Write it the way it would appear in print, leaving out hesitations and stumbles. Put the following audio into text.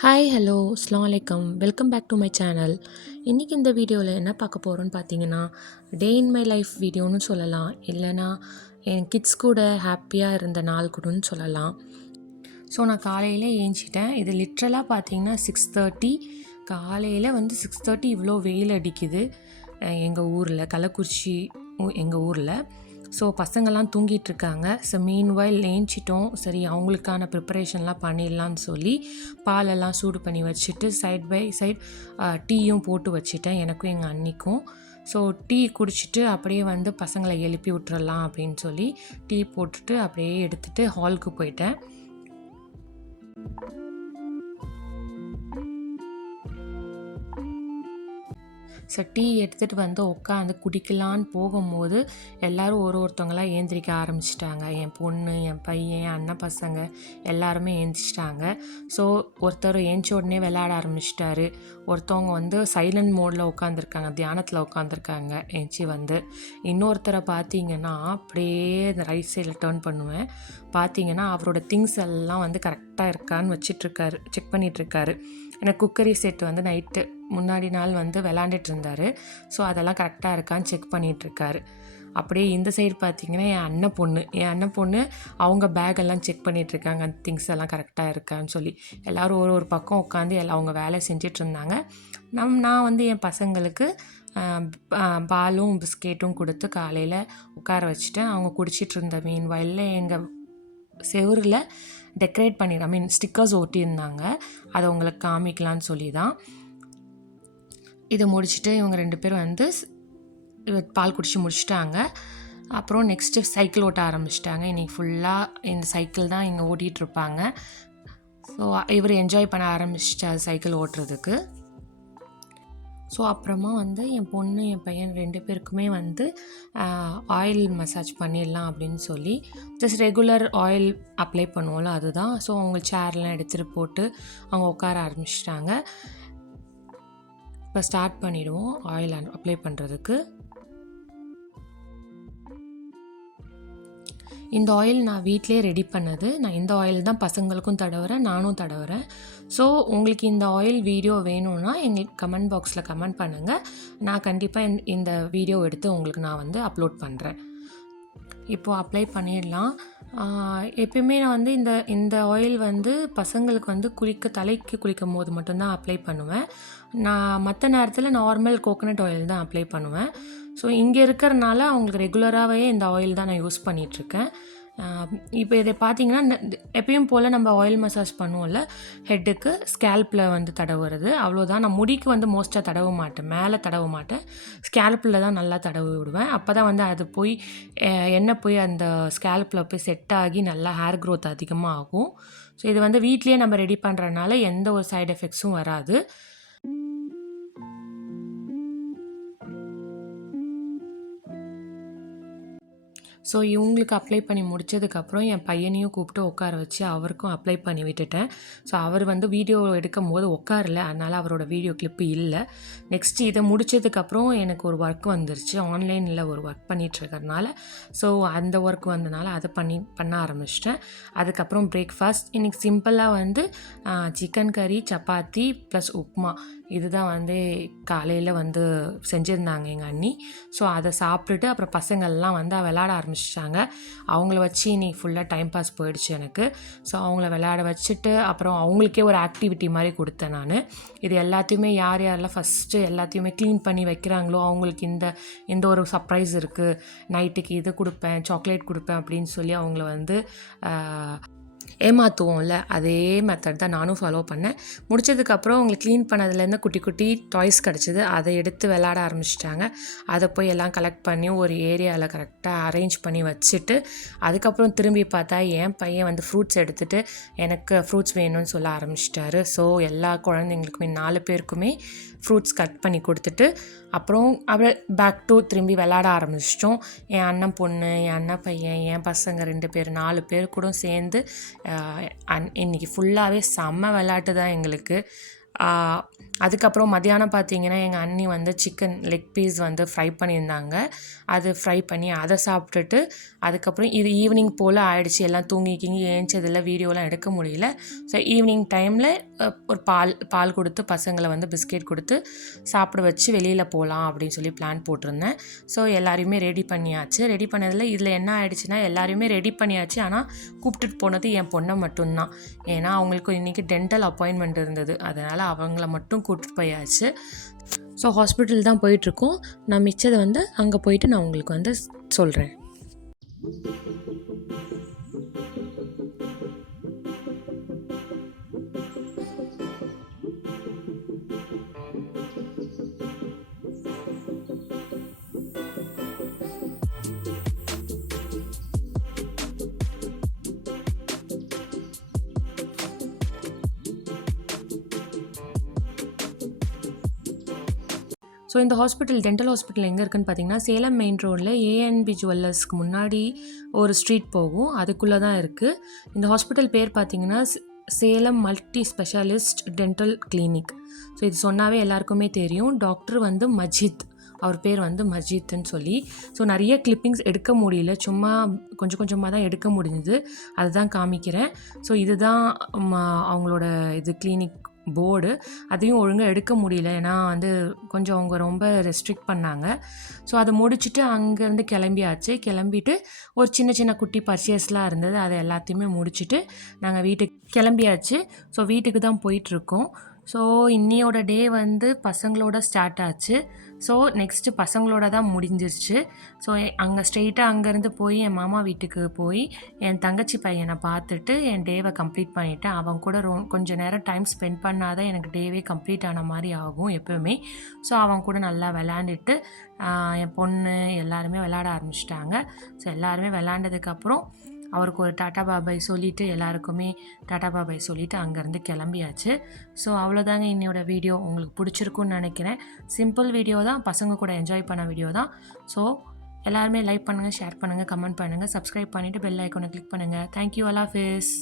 Hi hello அஸ்ஸலாமு அலைக்கும் welcome back to my channel. இன்றைக்கி இந்த வீடியோவில் என்ன பார்க்க போகிறோன்னு பார்த்தீங்கன்னா, டே இன் மை லைஃப் வீடியோன்னு சொல்லலாம், இல்லைனா என் கிட்ஸ் கூட ஹாப்பியாக இருந்த நாள் கூடன்னு சொல்லலாம். ஸோ நான் காலையில் ஏஞ்சிட்டேன். இது லிட்ரலாக பார்த்தீங்கன்னா 6:30. காலையில் 6:30 இவ்வளோ வெயில் அடிக்குது எங்கள் ஊரில், கள்ளக்குறிச்சி எங்கள் ஊரில். ஸோ பசங்கள்லாம் தூங்கிட்டுருக்காங்க. So meanwhile ஏஞ்சிட்டோம். சரி, அவங்களுக்கான ப்ரிப்பரேஷன்லாம் பண்ணிடலான்னு சொல்லி பாலெல்லாம் சூடு பண்ணி வச்சுட்டு சைட் பை சைட் டீயும் போட்டு வச்சுட்டேன், எனக்கும் எங்கள் அண்ணிக்கும். ஸோ டீ குடிச்சிட்டு அப்படியே பசங்களை எழுப்பி விட்டுறலாம் அப்படின்னு சொல்லி டீ போட்டுட்டு அப்படியே எடுத்துகிட்டு ஹாலுக்கு போயிட்டேன். ஸோ டீ எடுத்துகிட்டு உட்காந்து குடிக்கலான்னு போகும்போது எல்லோரும் ஒருத்தவங்களாம் ஏந்திரிக்க ஆரம்பிச்சிட்டாங்க. என் பொண்ணு, என் பையன், என் அண்ணன் பசங்க எல்லாருமே ஏந்திரிச்சிட்டாங்க. ஸோ ஒருத்தர் ஏஞ்ச உடனே விளையாட ஆரம்பிச்சிட்டாரு. ஒருத்தவங்க சைலண்ட் மோடில் உட்காந்துருக்காங்க, தியானத்தில் உட்காந்துருக்காங்க ஏஞ்சி இன்னொருத்தரை பார்த்தீங்கன்னா அப்படியே இந்த ரைட் சைடில் டேர்ன் பண்ணுவேன். பார்த்தீங்கன்னா அவரோட திங்ஸ் எல்லாம் கரெக்டாக இருக்கான்னு வச்சிட்ருக்காரு, செக் பண்ணிகிட்ருக்காரு. எனக்கு குக்கரி செட் நைட்டு முன்னாடி நாள் விளாண்டுட்டு இருந்தார். ஸோ அதெல்லாம் கரெக்டாக இருக்கான்னு செக் பண்ணிகிட்ருக்காரு. அப்படியே இந்த சைடு பார்த்திங்கன்னா என் அண்ணன் பொண்ணு அவங்க பேக்கெல்லாம் செக் பண்ணிகிட்ருக்காங்க, அந்த திங்ஸ் எல்லாம் கரெக்டாக இருக்கான்னு சொல்லி. எல்லோரும் ஒரு பக்கம் உட்காந்து அவங்க வேலை செஞ்சிட்ருந்தாங்க. நான் என் பசங்களுக்கு பாலும் பிஸ்கெட்டும் கொடுத்து காலையில் உட்கார வச்சுட்டேன். அவங்க குடிச்சிட்டு இருந்த மீன் வயலில் எங்கள் செவுரில் டெக்கரேட் ஸ்டிக்கர்ஸ் ஒட்டியிருந்தாங்க. அதை உங்களுக்கு காமிக்கலான்னு சொல்லி தான். இதை முடிச்சுட்டு இவங்க 2 பேரும் பால் குடிச்சு முடிச்சிட்டாங்க. அப்புறம் நெக்ஸ்ட்டு சைக்கிள் ஓட்ட ஆரம்பிச்சிட்டாங்க. இன்றைக்கி ஃபுல்லாக இந்த சைக்கிள் தான் இங்கே ஓட்டிகிட்ருப்பாங்க. ஸோ இவர் என்ஜாய் பண்ண ஆரம்பிச்சிட்டார் சைக்கிள் ஓட்டுறதுக்கு. ஸோ அப்புறமா என் பொண்ணு, என் பையன் 2 பேருக்குமே ஆயில் மசாஜ் பண்ணிடலாம் அப்படின்னு சொல்லி ஜஸ்ட் ரெகுலர் ஆயில் அப்ளை பண்ணுவோம்ல, அதுதான். ஸோ அவங்க சேர்லாம் எடுத்துகிட்டு போட்டு அவங்க உட்கார ஆரம்பிச்சிட்டாங்க. இப்போ ஸ்டார்ட் பண்ணிவிடுவோம் ஆயில் அப்ளை பண்ணுறதுக்கு. இந்த ஆயில் நான் வீட்டிலே ரெடி பண்ணது. நான் இந்த ஆயில் தான் பசங்களுக்கும் தடவுறேன், நானும் தடவுறேன். ஸோ உங்களுக்கு இந்த ஆயில் வீடியோ வேணும்னா எங்களுக்கு கமெண்ட் பாக்ஸில் கமெண்ட் பண்ணுங்கள். நான் கண்டிப்பாக இந்த வீடியோ எடுத்து உங்களுக்கு நான் அப்லோட் பண்ணுறேன். இப்போது அப்ளை பண்ணிடலாம். எப்பயுமே நான் இந்த ஆயில் பசங்களுக்கு தலைக்கு குளிக்கும் போது மட்டும்தான் அப்ளை பண்ணுவேன். நான் மற்ற நேரத்தில் நார்மல் கோகோனட் ஆயில் தான் அப்ளை பண்ணுவேன். ஸோ இங்கே இருக்கிறனால அவங்களுக்கு ரெகுலராகவே இந்த ஆயில் தான் நான் யூஸ் பண்ணிகிட்ருக்கேன். இப்போ இதை பார்த்தீங்கன்னா எப்பயும் போல் நம்ம ஆயில் மசாஜ் பண்ணுவோம்ல ஹெட்டுக்கு, ஸ்கேல்பில் தடவுறது அவ்வளோதான். நான் முடிக்கு மோஸ்ட்டாக தடவ மாட்டேன், மேலே தடவ மாட்டேன், ஸ்கேல்பில் தான் நல்லா தடவி விடுவேன். அப்போ தான் அது போய் எண்ணெய் போய் அந்த ஸ்கேல்பில் போய் செட் ஆகி நல்லா ஹேர் க்ரோத் அதிகமாக ஆகும். ஸோ இது வீட்லேயே நம்ம ரெடி பண்ணுறதுனால எந்த ஒரு சைடு எஃபெக்ட்ஸும் வராது. ஸோ இவங்களுக்கு அப்ளை பண்ணி முடித்ததுக்கப்புறம் என் பையனையும் கூப்பிட்டு உட்கார வச்சு அவருக்கும் அப்ளை பண்ணி விட்டுட்டேன். ஸோ அவர் வீடியோ எடுக்கும் போது உட்காரல, அதனால் அவரோட வீடியோ கிளிப்பு இல்லை. நெக்ஸ்ட்டு இதை முடித்ததுக்கப்புறம் எனக்கு ஒரு ஒர்க் வந்துருச்சு, ஆன்லைனில் ஒரு ஒர்க் பண்ணிகிட்ருக்கறனால. ஸோ அந்த ஒர்க் வந்தனால அதை பண்ண ஆரம்பிச்சிட்டேன். அதுக்கப்புறம் பிரேக்ஃபாஸ்ட் இன்றைக்கி சிம்பிளாக சிக்கன் கறி, சப்பாத்தி ப்ளஸ் உப்மா இதுதான் காலையில் செஞ்சுருந்தாங்க எங்கள் அண்ணி. ஸோ அதை சாப்பிட்டுட்டு அப்புறம் பசங்கள்லாம் விளையாட ஆரம்பிச்சிட்டாங்க. அவங்கள வச்சு இன்னைக்கு ஃபுல்லாக டைம் பாஸ் போயிடுச்சு எனக்கு. ஸோ அவங்கள விளையாட வச்சுட்டு அப்புறம் அவங்களுக்கே ஒரு ஆக்டிவிட்டி மாதிரி கொடுத்தேன் நான். இது எல்லாத்தையுமே யாரெல்லாம் ஃபஸ்ட்டு எல்லாத்தையுமே க்ளீன் பண்ணி வைக்கிறாங்களோ அவங்களுக்கு இந்த ஒரு சர்ப்ரைஸ் இருக்குது, நைட்டுக்கு இது கொடுப்பேன், சாக்லேட் கொடுப்பேன் அப்படின்னு சொல்லி அவங்கள ஏமாற்றுவோம்ல, அதே மெத்தட் தான் நானும் ஃபாலோ பண்ணேன். முடித்ததுக்கப்புறம் அவங்களை க்ளீன் பண்ணதுலேருந்து குட்டி குட்டி டாய்ஸ் கிடச்சிது, அதை எடுத்து விளையாட ஆரம்பிச்சிட்டாங்க. அதை போய் எல்லாம் கலெக்ட் பண்ணி ஒரு ஏரியாவில் கரெக்டாக அரேஞ்ச் பண்ணி வச்சுட்டு அதுக்கப்புறம் திரும்பி பார்த்தா என் பையன் ஃப்ரூட்ஸ் எடுத்துகிட்டு எனக்கு ஃப்ரூட்ஸ் வேணும்னு சொல்ல ஆரம்பிச்சிட்டாரு. ஸோ எல்லா குழந்தைங்களுக்குமே 4 பேருக்குமே ஃப்ரூட்ஸ் கட் பண்ணி கொடுத்துட்டு அப்புறம் அப்படியே பேக் டு திரும்பி விளையாட ஆரம்பிச்சிட்டோம். என் அண்ணன் பொண்ணு, என் அண்ணன் பையன், என் பசங்க 2 பேர் 4 பேர் கூட சேர்ந்து இன்றைக்கி ஃபுல்லாகவே செம்ம விளையாட்டு தான் எங்களுக்கு. அதுக்கப்புறம் மத்தியானம் பார்த்தீங்கன்னா எங்கள் அண்ணி வந்து சிக்கன் லெக் பீஸ் வந்து ஃப்ரை பண்ணியிருந்தாங்க. அது ஃப்ரை பண்ணி அதை சாப்பிட்டுட்டு அதுக்கப்புறம் இது ஈவினிங் போல் ஆயிடுச்சு. எல்லாம் தூங்கிக்கிங்க ஏஞ்சதில் வீடியோலாம் எடுக்க முடியல. ஸோ ஈவினிங் டைமில் ஒரு பால் கொடுத்து பசங்களை வந்து பிஸ்கெட் கொடுத்து சாப்பிட வச்சு வெளியில் போகலாம் அப்படின்னு சொல்லி பிளான் போட்டிருந்தேன். ஸோ எல்லாரையுமே ரெடி பண்ணியாச்சு. ரெடி பண்ணதில் இதில் என்ன ஆயிடுச்சுன்னா எல்லாரையுமே ரெடி பண்ணியாச்சு. ஆனால் கூப்பிட்டுட்டு போனது என் பொண்ணை மட்டும்தான். ஏன்னா அவங்களுக்கு இன்றைக்கி டென்டல் அப்பாயின்மெண்ட் இருந்தது. அதனால் அவங்கள மட்டும் கூப்பிட்டு போயாச்சு. ஸோ ஹாஸ்பிட்டல் தான் போயிட்டுருக்கோம். நான் மிச்சதை வந்து அங்கே போயிட்டு நான் உங்களுக்கு வந்து சொல்கிறேன். ஸோ இந்த ஹாஸ்பிட்டல் டென்டல் ஹாஸ்பிட்டல் எங்கே இருக்குதுன்னு பார்த்தீங்கன்னா சேலம் மெயின் ரோடில் ஏஎன்பி ஜுவல்லர்ஸ்க்கு முன்னாடி ஒரு ஸ்ட்ரீட் போகும். அதுக்குள்ளே தான் இருக்குது. இந்த ஹாஸ்பிட்டல் பேர் பார்த்தீங்கன்னா Salem multi specialist dental clinic. So இது சொன்னாவே எல்லாருக்குமே தெரியும். டாக்டர் வந்து மஜித், அவர் பேர் வந்து மஜித்ன்னு சொல்லி. ஸோ நிறைய கிளிப்பிங்ஸ் எடுக்க முடியல, சும்மா கொஞ்சம் கொஞ்சமாக தான் எடுக்க முடிஞ்சுது. அதுதான் காமிக்கிறேன். ஸோ இதுதான் அவங்களோட இது கிளினிக் போர்டு. அதையும் ஒழுங்காக எடுக்க முடியல, ஏன்னா வந்து கொஞ்சம் அவங்க ரொம்ப ரெஸ்ட்ரிக்ட் பண்ணாங்க. ஸோ அதை முடிச்சுட்டு அங்கேருந்து கிளம்பிட்டு ஒரு சின்ன சின்ன குட்டி பர்ச்சேஸ்லாம் இருந்தது. அதை எல்லாத்தையுமே முடிச்சுட்டு நாங்கள் வீட்டுக்கு கிளம்பியாச்சு. ஸோ வீட்டுக்கு தான் போயிட்டுருக்கோம். ஸோ இன்னையோட டே வந்து பசங்களோட ஸ்டார்ட் ஆச்சு. ஸோ நெக்ஸ்ட்டு பசங்களோட தான் முடிஞ்சிருச்சு. ஸோ அங்கே ஸ்ட்ரெயிட்டாக அங்கேருந்து போய் என் மாமா வீட்டுக்கு போய் என் தங்கச்சி பையனை பார்த்துட்டு என் டேவை கம்ப்ளீட் பண்ணிவிட்டேன். அவன் கூட கொஞ்சம் நேரம் டைம் ஸ்பெண்ட் பண்ணால் தான் எனக்கு டேவே கம்ப்ளீட் ஆன மாதிரி ஆகும் எப்போவுமே. ஸோ அவன் கூட நல்லா விளாண்டுட்டு என் பொண்ணு எல்லாருமே விளாட ஆரம்பிச்சிட்டாங்க. ஸோ எல்லாருமே விளாண்டதுக்கப்புறம் அவருக்கு ஒரு டாட்டா பாபாய் சொல்லிவிட்டு எல்லாருக்குமே டாட்டா பாபாய் சொல்லிவிட்டு அங்கேருந்து கிளம்பியாச்சு. ஸோ அவ்வளோதாங்க என்னோட வீடியோ. உங்களுக்கு பிடிச்சிருக்குன்னு நினைக்கிறேன். சிம்பிள் வீடியோ தான், பசங்க கூட என்ஜாய் பண்ண வீடியோ தான். ஸோ எல்லாருமே லைக் பண்ணுங்கள், ஷேர் பண்ணுங்கள், கமெண்ட் பண்ணுங்கள், சப்ஸ்கிரைப் பண்ணிவிட்டு பெல் ஐக்கானை கிளிக் பண்ணுங்கள். தேங்க்யூ. அல்லா ஹாஃபிஸ்.